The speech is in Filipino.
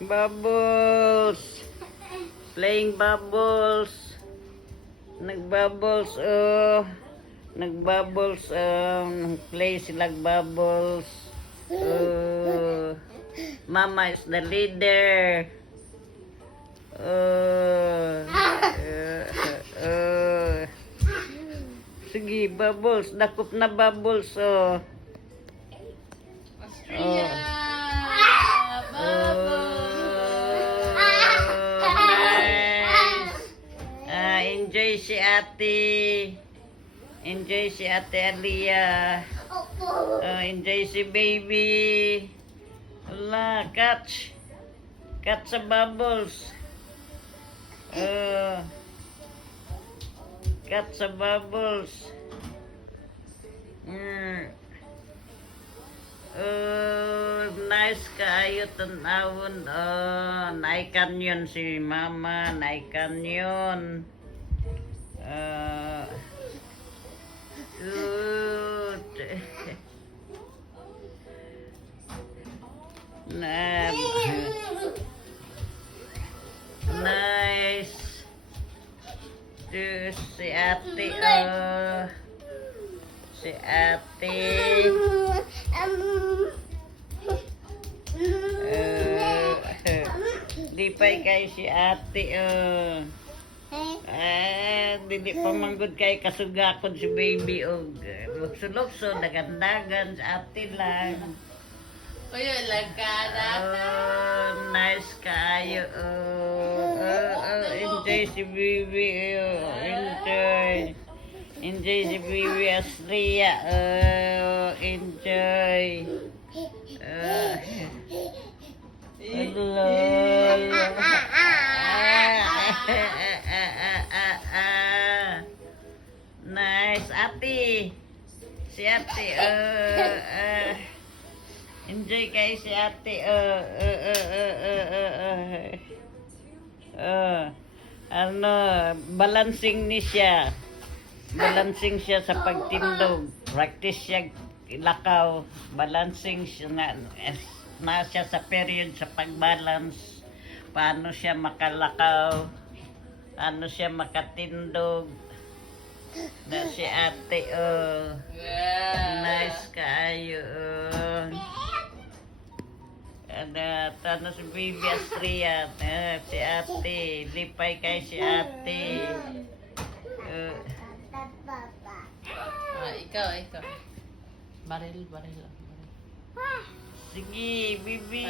Bubbles. Playing bubbles. Nagbubbles, oh. Nagbubbles, play silang bubbles. Oh. Mama is the leader. Oh. Sige, bubbles. Dakop na bubbles, oh. Australia! Enjoy si ate. Enjoy si ate Alia. Enjoy si baby. Wala, catch. Catch sa bubbles. Catch sa bubbles. Nice kaayo tanawon. Naikan yun si mama. Naikan yun. Good. Nice. Si ate, si ate. Lipay kay si ate, dili pa manggod kay kasugakod si baby, lukso-lukso, dagan-dagan sa ate lang. Uy, lagkara. Nice kayo, enjoy si baby, enjoy. Enjoy si baby Astria, enjoy. Nice, ate. Si ate, enjoy kayo si ate, balancing ni siya. Balancing siya sa pagtindog. Practice siya lakaw. Balancing siya na siya sa period sa pagbalance. Paano siya makalakaw. Paano siya makatindog. Na si ate, nice kaayo, Tano si baby Astria, si ate, lipay kay si ate. Ikaw. Baril. Sige, bibi.